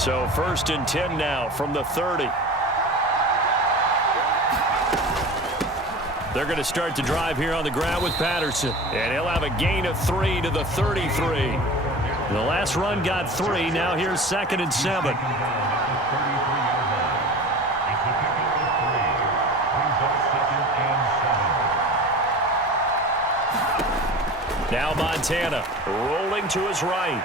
So 1st and 10 now from the 30. They're going to start the drive here on the ground with Patterson. And he'll have a gain of 3 to the 33. The last run got 3. Now here's 2nd and 7. Now Montana rolling to his right.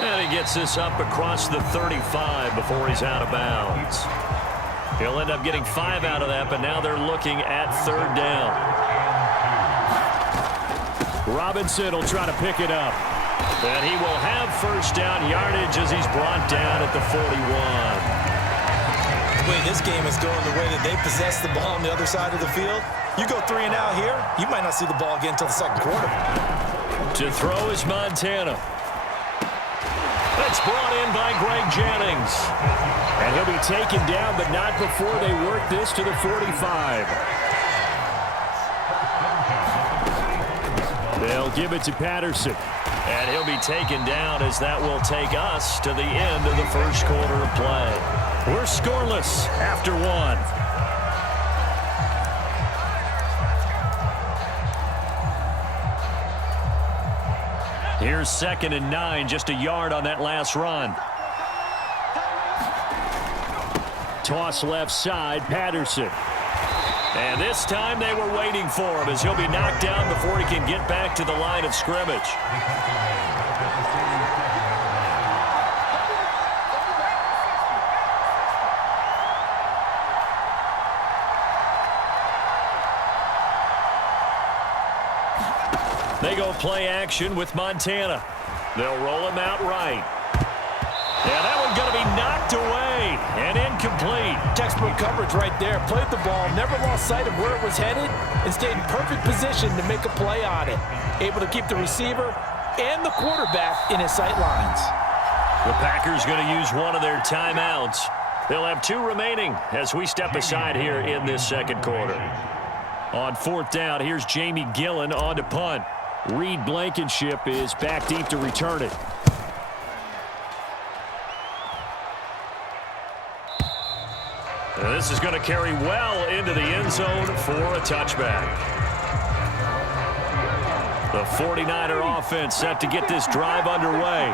And he gets this up across the 35 before he's out of bounds. He'll end up getting 5 out of that, but now they're looking at 3rd down. Robinson will try to pick it up. And he will have 1st down yardage as he's brought down at the 41. The way this game is going, the way that they possess the ball on the other side of the field, you go 3 and out here, you might not see the ball again until the 2nd quarter. To throw is Montana. It's brought in by Greg Jennings. And he'll be taken down, but not before they work this to the 45. They'll give it to Patterson. And he'll be taken down as that will take us to the end of the 1st quarter of play. We're scoreless after 1. Here's 2nd and 9, just a yard on that last run. Toss left side, Patterson. And this time they were waiting for him as he'll be knocked down before he can get back to the line of scrimmage. They go play action with Montana. They'll roll him out right. Yeah, that one's going to be knocked away and incomplete. Textbook coverage right there. Played the ball, never lost sight of where it was headed, and stayed in perfect position to make a play on it. Able to keep the receiver and the quarterback in his sight lines. The Packers going to use one of their timeouts. They'll have 2 remaining as we step aside here in this 2nd quarter. On 4th down, here's Jamie Gillen on to punt. Reed Blankenship is back deep to return it. This is going to carry well into the end zone for a touchback. The 49er offense set to get this drive underway.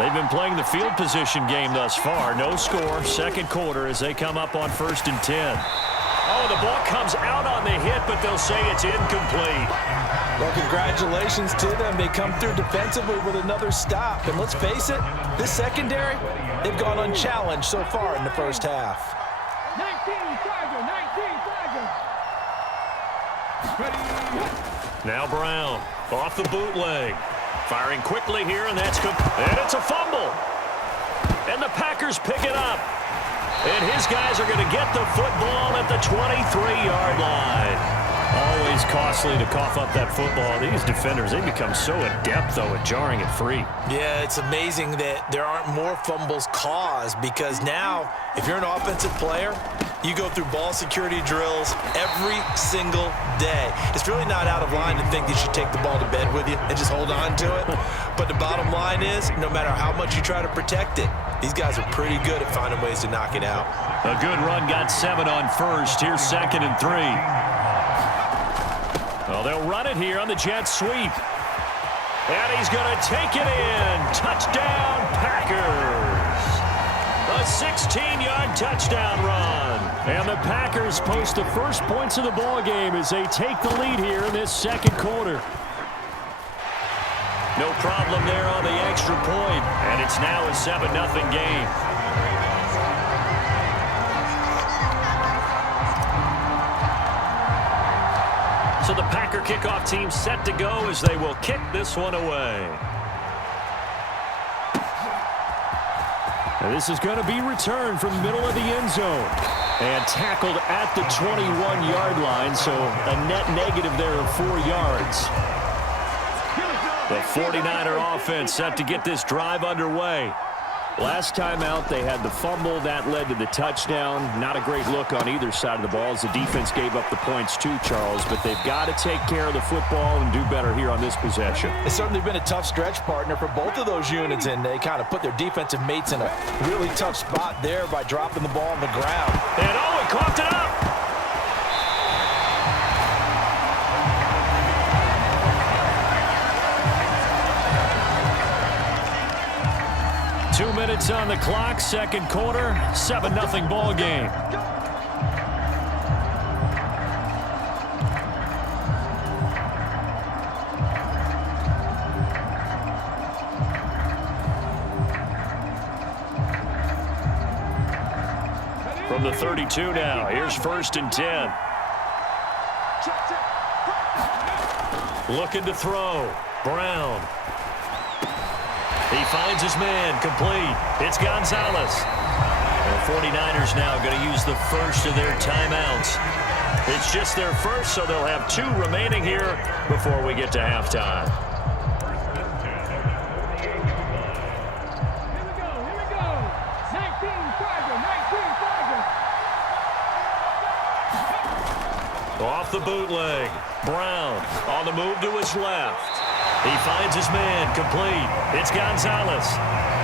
They've been playing the field position game thus far. No score, 2nd quarter as they come up on 1st and 10. Oh, the ball comes out on the hit, but they'll say it's incomplete. Well, congratulations to them. They come through defensively with another stop. And let's face it, this secondary, they've gone unchallenged so far in the 1st half. 19 Tiger. Now Brown off the bootleg. Firing quickly here, and that's good. And it's a fumble. And the Packers pick it up. And his guys are going to get the football at the 23-yard line. Always costly to cough up that football. These defenders, they become so adept, though, at jarring it free. Yeah, it's amazing that there aren't more fumbles caused because now, if you're an offensive player, you go through ball security drills every single day. It's really not out of line to think that you should take the ball to bed with you and just hold on to it. But the bottom line is, no matter how much you try to protect it, these guys are pretty good at finding ways to knock it out. A good run got 7 on 1st. Here's 2nd and 3. Well, they'll run it here on the jet sweep. And he's going to take it in. Touchdown, Packers. A 16-yard touchdown run. And the Packers post the first points of the ball game as they take the lead here in this 2nd quarter. No problem there on the extra point. And it's now a 7-0 game. So the Packer kickoff team set to go as they will kick this one away. And this is going to be returned from the middle of the end zone. And tackled at the 21-yard line, so a net negative there of 4 yards. The 49er offense set to get this drive underway. Last time out, they had the fumble. That led to the touchdown. Not a great look on either side of the ball as the defense gave up the points too, Charles. But they've got to take care of the football and do better here on this possession. It's certainly been a tough stretch, partner, for both of those units, and they kind of put their defensive mates in a really tough spot there by dropping the ball on the ground. And he coughed it up. 2 minutes on the clock, second quarter, 7-0 ball game. From the 32 now, here's 1st and 10. Looking to throw, Brown. He finds his man, complete. It's Gonzalez. The 49ers now going to use the first of their timeouts. It's just their first, so they'll have 2 remaining here before we get to halftime. Here we go. 19 Off the bootleg. Brown on the move to his left. He finds his man, complete. It's Gonzalez.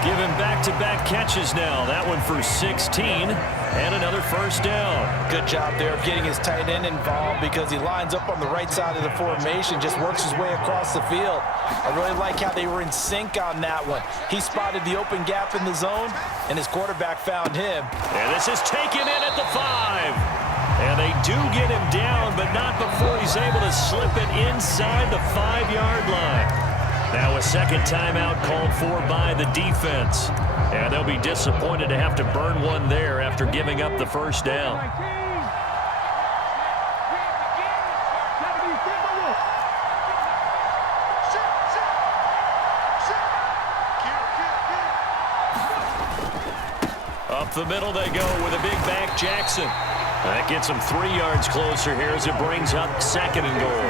Give him back-to-back catches now. That one for 16 and another first down. Good job there of getting his tight end involved because he lines up on the right side of the formation, just works his way across the field. I really like how they were in sync on that one. He spotted the open gap in the zone, and his quarterback found him. And this is taken in at the 5. And they do get him down, but not before he's able to slip it inside the 5-yard line. Now a second timeout called for by the defense. And they'll be disappointed to have to burn one there after giving up the first down. Up the middle they go with a big back Jackson. That gets him 3 yards closer here as it brings up 2nd and goal.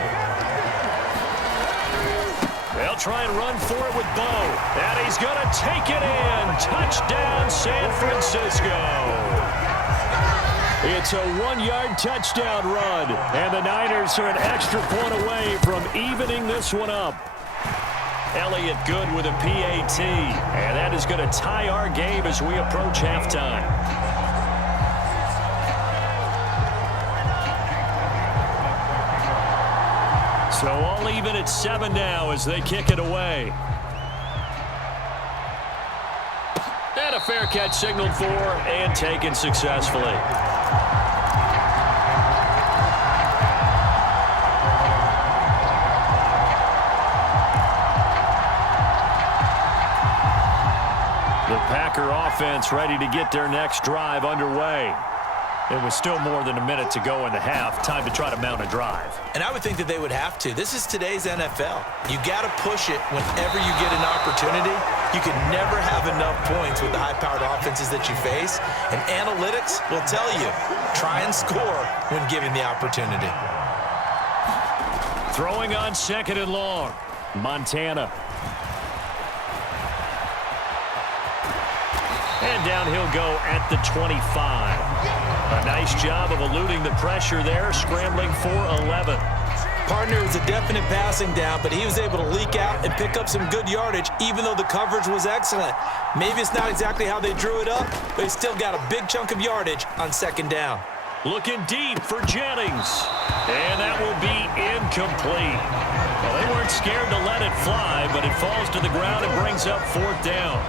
They'll try and run for it with Bo. And he's going to take it in. Touchdown, San Francisco. It's a 1-yard touchdown run. And the Niners are an extra point away from evening this one up. Elliott good with a PAT. And that is going to tie our game as we approach halftime. So all even at 7 now as they kick it away. And a fair catch signaled for and taken successfully. The Packer offense ready to get their next drive underway. It was still more than a minute to go in the half. Time to try to mount a drive. And I would think that they would have to. This is today's NFL. You got to push it whenever you get an opportunity. You can never have enough points with the high-powered offenses that you face. And analytics will tell you, try and score when given the opportunity. Throwing on 2nd and long. Montana. And down he'll go at the 25. A nice job of eluding the pressure there, scrambling for 11. Partner, was a definite passing down, but he was able to leak out and pick up some good yardage, even though the coverage was excellent. Maybe it's not exactly how they drew it up, but he still got a big chunk of yardage on 2nd down. Looking deep for Jennings. And that will be incomplete. Well, they weren't scared to let it fly, but it falls to the ground and brings up 4th down.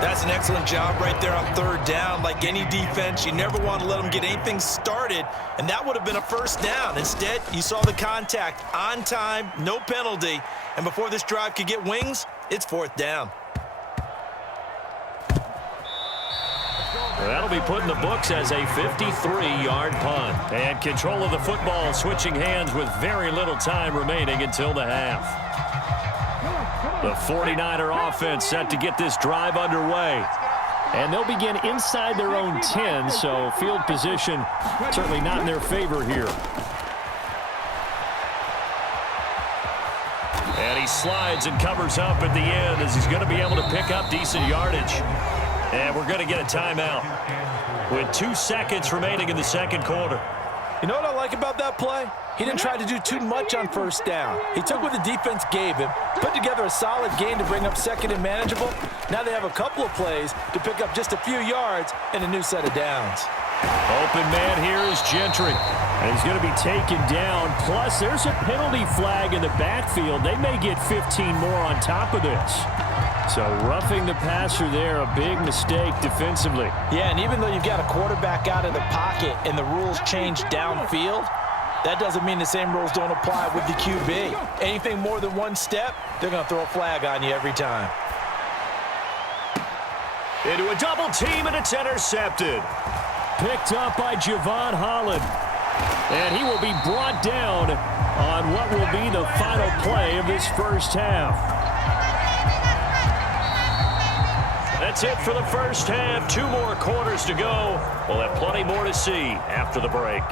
That's an excellent job right there on 3rd down. Like any defense, you never want to let them get anything started, and that would have been a 1st down. Instead, you saw the contact on time, no penalty, and before this drive could get wings, it's 4th down. That'll be put in the books as a 53-yard punt. And control of the football switching hands with very little time remaining until the half. The 49er offense set to get this drive underway. And they'll begin inside their own 10, so field position certainly not in their favor here. And he slides and covers up at the end as he's going to be able to pick up decent yardage. And we're going to get a timeout with 2 seconds remaining in the second quarter. You know what I like about that play? He didn't try to do too much on first down. He took what the defense gave him, put together a solid gain to bring up second and manageable. Now they have a couple of plays to pick up just a few yards and a new set of downs. Open man here is Gentry. And he's going to be taken down. Plus, there's a penalty flag in the backfield. They may get 15 more on top of this. So roughing the passer there, a big mistake defensively. Yeah, and even though you've got a quarterback out of the pocket and the rules change downfield, that doesn't mean the same rules don't apply with the QB. Anything more than one step, they're going to throw a flag on you every time. Into a double team, and it's intercepted. Picked up by Javon Holland. And he will be brought down on what will be the final play of this first half. That's it for the first half. 2 more quarters to go. We'll have plenty more to see after the break.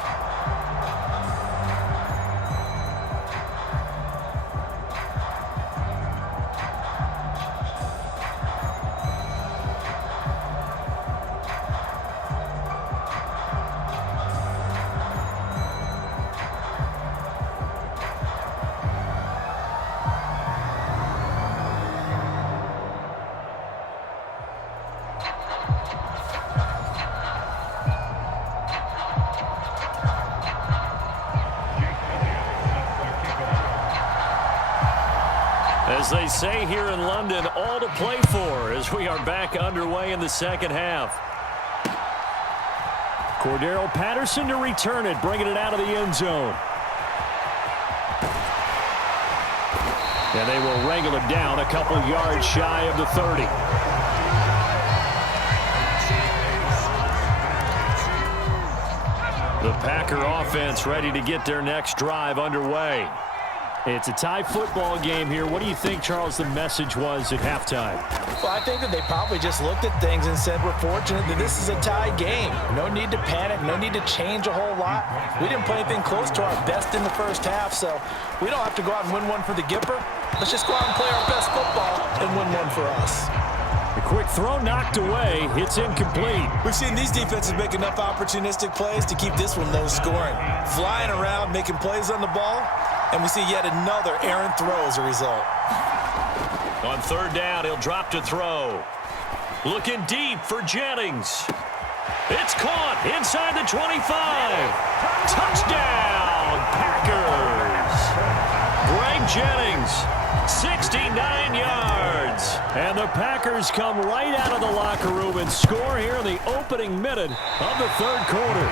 As they say here in London, all to play for as we are back underway in the second half. Cordero Patterson to return it, bringing it out of the end zone. And they will wrangle it down a couple yards shy of the 30. The Packer offense ready to get their next drive underway. It's a tie football game here. What do you think, Charles, the message was at halftime? Well, I think that they probably just looked at things and said, we're fortunate that this is a tie game. No need to panic. No need to change a whole lot. We didn't play anything close to our best in the first half, so we don't have to go out and win one for the Gipper. Let's just go out and play our best football and win one for us. A quick throw knocked away. It's incomplete. We've seen these defenses make enough opportunistic plays to keep this one low scoring. Flying around, making plays on the ball. And we see yet another errant throw as a result. On third down, he'll drop to throw. Looking deep for Jennings. It's caught inside the 25. Touchdown, Packers. Greg Jennings, 69 yards. And the Packers come right out of the locker room and score here in the opening minute of the third quarter.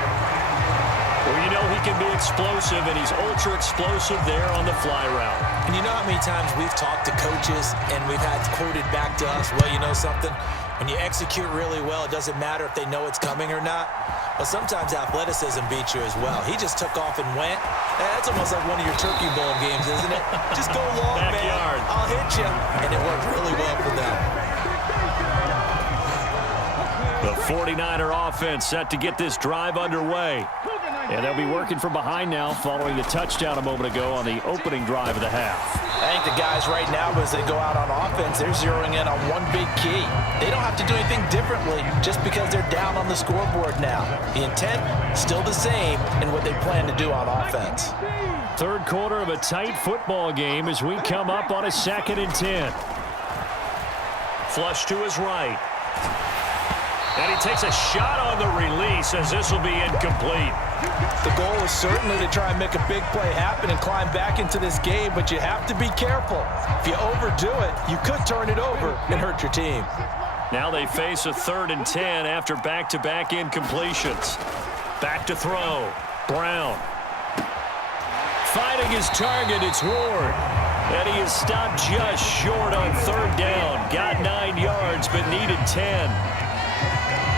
Well, you know he can be explosive, and he's ultra-explosive there on the fly route. And you know how many times we've talked to coaches and we've had quoted back to us, well, you know something? When you execute really well, it doesn't matter if they know it's coming or not. But sometimes athleticism beats you as well. He just took off and went. That's almost like one of your Turkey Bowl games, isn't it? Just go long, Backyard. man. I'll hit you. And it worked really well for them. The 49er offense set to get this drive underway. And they'll be working from behind now following the touchdown a moment ago on the opening drive of the half. I think the guys right now, as they go out on offense, they're zeroing in on one big key. They don't have to do anything differently just because they're down on the scoreboard now. The intent, still the same in what they plan to do on offense. Third quarter of a tight football game as we come up on a 2nd and 10. Flush to his right. And he takes a shot on the release as this will be incomplete. The goal is certainly to try and make a big play happen and climb back into this game, but you have to be careful. If you overdo it, you could turn it over and hurt your team. Now they face a 3rd and 10 after back-to-back incompletions. Back to throw. Brown. Finding his target, it's Ward. And he is stopped just short on 3rd down. Got 9 yards, but needed 10.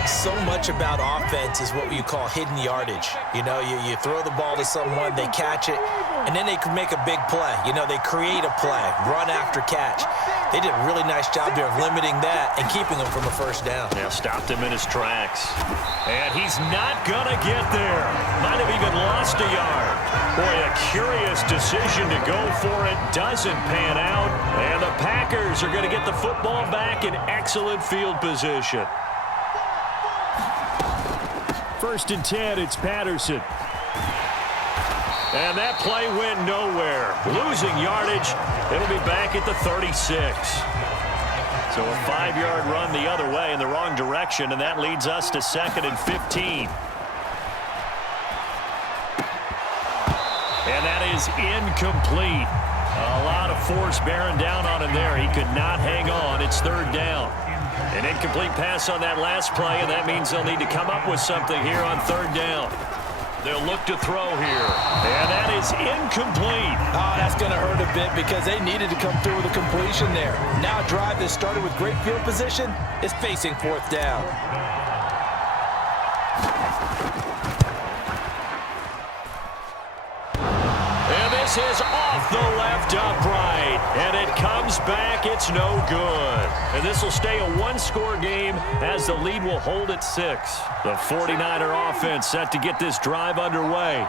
So much about offense is what you call hidden yardage. You know, you throw the ball to someone, they catch it, and then they can make a big play. You know, they create a play, run after catch. They did a really nice job there of limiting that and keeping him from a first down. Now stopped him in his tracks. And he's not going to get there. Might have even lost a yard. Boy, a curious decision to go for it. Doesn't pan out. And the Packers are going to get the football back in excellent field position. 1st and 10. It's Patterson. And that play went nowhere. Losing yardage. It'll be back at the 36. So a 5-yard run the other way in the wrong direction, and that leads us to 2nd and 15. And that is incomplete. A lot of force bearing down on him there. He could not hang on. It's 3rd down. An incomplete pass on that last play, and that means they'll need to come up with something here on 3rd down. They'll look to throw here. And that is incomplete. Oh, that's going to hurt a bit because they needed to come through with a completion there. Now a drive that started with great field position is facing 4th down. And this is off the left upright. And it comes back. It's no good. And this will stay a 1-score game as the lead will hold at 6. The 49er offense set to get this drive underway.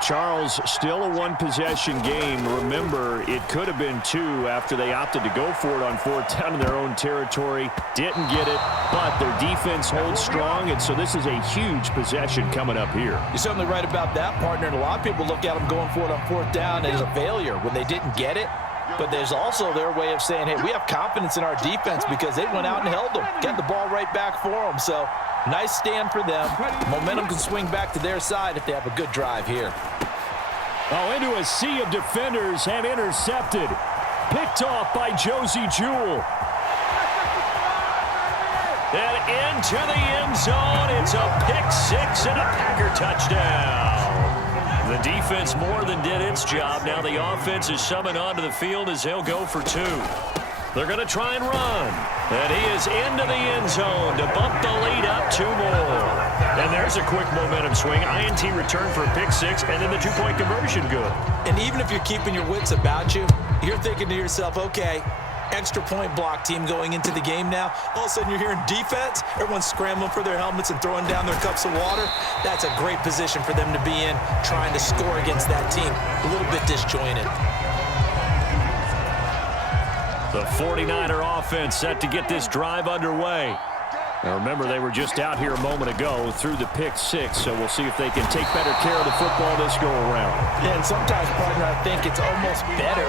Charles, still a 1-possession game. Remember, it could have been 2 after they opted to go for it on 4th down in their own territory. Didn't get it, but their defense holds strong, and so this is a huge possession coming up here. You're certainly right about that, partner, and a lot of people look at them going for it on 4th down as a failure when they didn't get it. But there's also their way of saying, hey, we have confidence in our defense because they went out and held them, got the ball right back for them. So nice stand for them. Momentum can swing back to their side if they have a good drive here. Oh, into a sea of defenders and intercepted. Picked off by Josie Jewell. And into the end zone. It's a pick-6 and a Packer touchdown. The defense more than did its job. Now the offense is summoned onto the field as they'll go for 2. They're going to try and run. And he is into the end zone to bump the lead up 2 more. And there's a quick momentum swing. INT return for a pick-6, and then the 2-point conversion good. And even if you're keeping your wits about you, you're thinking to yourself, okay, extra point block team going into the game now. All of a sudden you're hearing defense. Everyone's scrambling for their helmets and throwing down their cups of water. That's a great position for them to be in, trying to score against that team. A little bit disjointed. The 49er offense set to get this drive underway. Now remember, they were just out here a moment ago through the pick-6, so we'll see if they can take better care of the football this go-around. Yeah, and sometimes, partner, I think it's almost better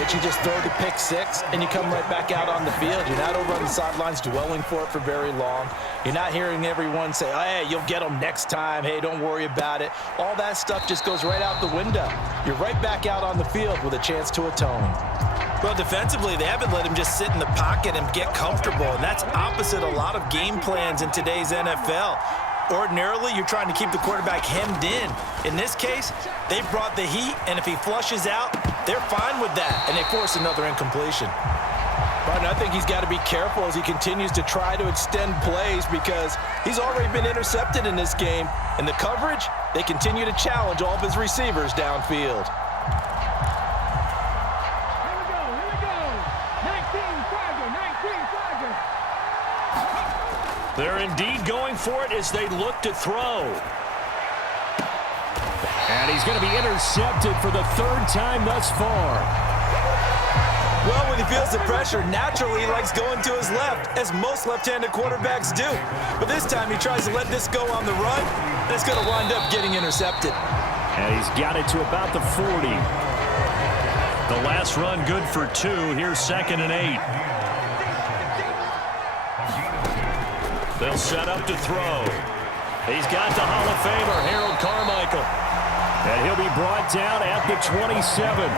that you just throw the pick-6 and you come right back out on the field. You're not over on the sidelines dwelling for it for very long. You're not hearing everyone say, oh, hey, you'll get them next time. Hey, don't worry about it. All that stuff just goes right out the window. You're right back out on the field with a chance to atone. Well, defensively, they haven't let him just sit in the pocket and get comfortable, and that's opposite a lot of game plans in today's NFL. Ordinarily, you're trying to keep the quarterback hemmed in. In this case, they brought the heat, and if he flushes out, they're fine with that, and they force another incompletion. But I think he's got to be careful as he continues to try to extend plays because he's already been intercepted in this game, and the coverage, they continue to challenge all of his receivers downfield. They're indeed going for it as they look to throw. And he's going to be intercepted for the 3rd time thus far. Well, when he feels the pressure, naturally he likes going to his left, as most left-handed quarterbacks do. But this time he tries to let this go on the run, and it's going to wind up getting intercepted. And he's got it to about the 40. The last run good for 2. Here's 2nd and 8. They'll set up to throw. He's got the Hall of Famer, Harold Carmichael. And he'll be brought down at the 27.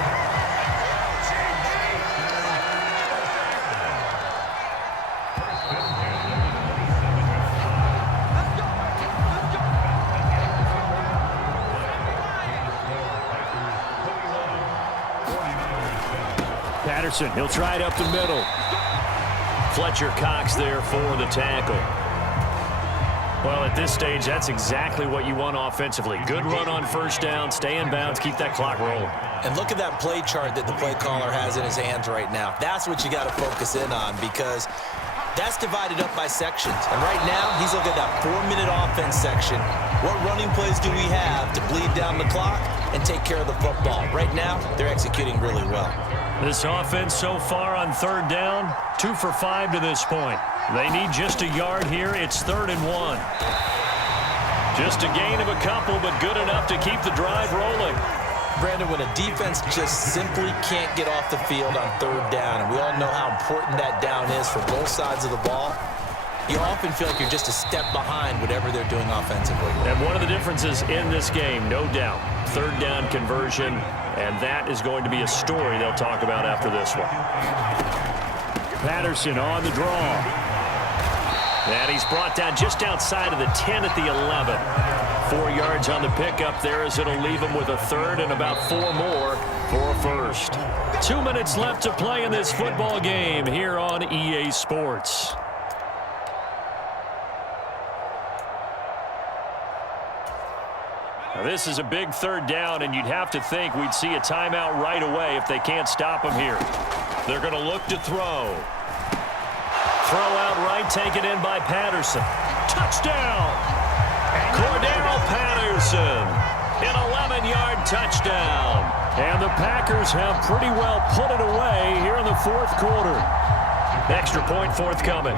Patterson, he'll try it up the middle. Fletcher Cox there for the tackle. Well, at this stage, that's exactly what you want offensively. Good run on 1st down, stay in bounds, keep that clock rolling. And look at that play chart that the play caller has in his hands right now. That's what you got to focus in on because that's divided up by sections. And right now, he's looking at that 4-minute offense section. What running plays do we have to bleed down the clock and take care of the football? Right now, they're executing really well. This offense so far on 3rd down, 2 for 5 to this point. They need just a yard here. It's 3rd and 1. Just a gain of a couple, but good enough to keep the drive rolling. Brandon, when a defense just simply can't get off the field on third down, and we all know how important that down is for both sides of the ball, you often feel like you're just a step behind whatever they're doing offensively. And one of the differences in this game, no doubt, third down conversion, and that is going to be a story they'll talk about after this one. Patterson on the draw. And he's brought down just outside of the 10 at the 11. 4 yards on the pickup there as it'll leave him with a third and about 4 more for a first. 2 minutes left to play in this football game here on EA Sports. Now this is a big third down, and you'd have to think we'd see a timeout right away if they can't stop him here. They're going to look to throw. Throw out right, taken in by Patterson. Touchdown! Cordero Patterson, an 11-yard touchdown. And the Packers have pretty well put it away here in the fourth quarter. Extra point forthcoming.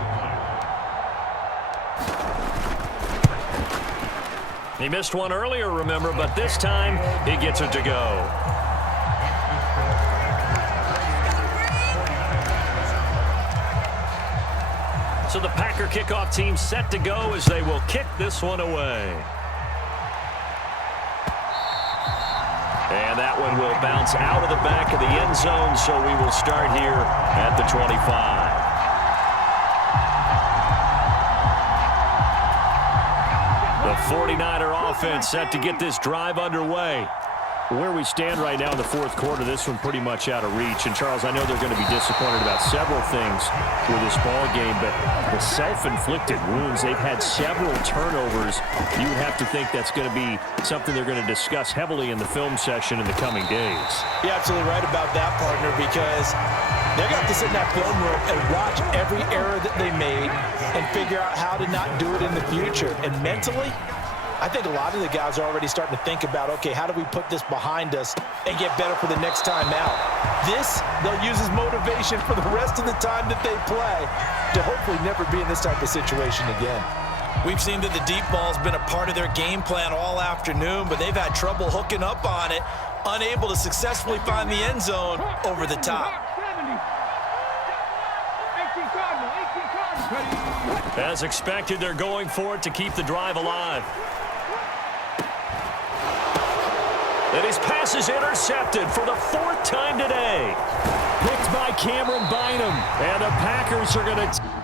He missed one earlier, remember, but this time he gets it to go. So the Packer kickoff team set to go as they will kick this one away. And that one will bounce out of the back of the end zone, so we will start here at the 25. The 49er offense set to get this drive underway. Where we stand right now in the fourth quarter, this one pretty much out of reach. And, Charles, I know they're going to be disappointed about several things with this ball game, but the self-inflicted wounds, they've had several turnovers. You would have to think that's going to be something they're going to discuss heavily in the film session in the coming days. You're absolutely right about that, partner, because they're going to have to sit in that film room and watch every error that they made and figure out how to not do it in the future. And mentally, I think a lot of the guys are already starting to think about, okay, how do we put this behind us and get better for the next time out? This, they'll use as motivation for the rest of the time that they play to hopefully never be in this type of situation again. We've seen that the deep ball's been a part of their game plan all afternoon, but they've had trouble hooking up on it, unable to successfully find the end zone over the top. As expected, they're going for it to keep the drive alive. And his pass is intercepted for the 4th time today. Picked by Cameron Bynum. And the Packers are going to